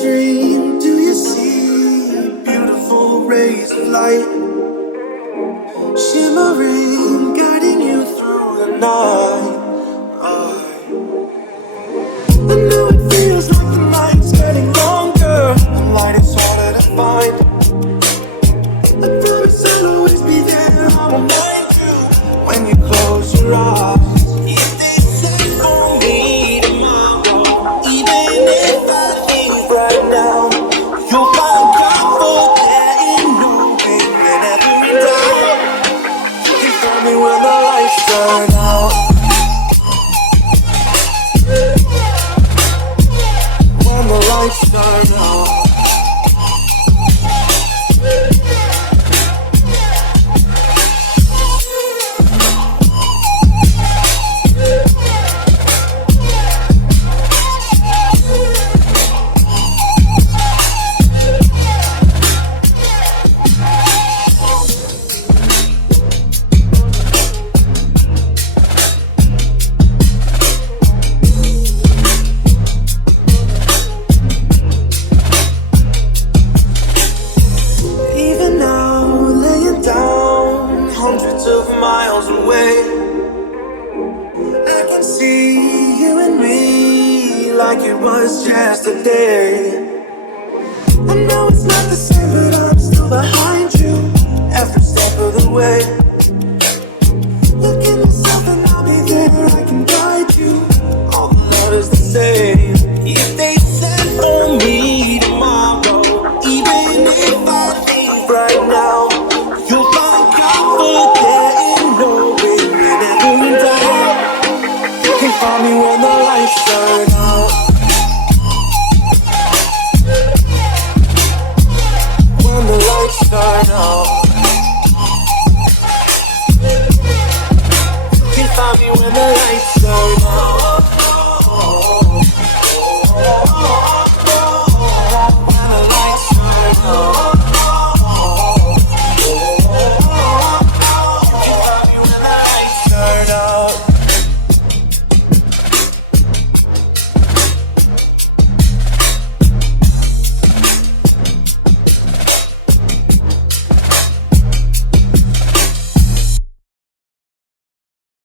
dream, do you see beautiful rays of light shimmering, guiding you through the night? I know it feels like the night's getting longer, the light is harder to find. I promise I'll always be there, I'll remind you when you close your eyes. If they say for me tomorrow, even if I leave right now, you'll find comfort there in knowing that every time you can tell me when the lights turn out. When the lights turn out. Hundreds of miles away, I can see you and me like it was yesterday.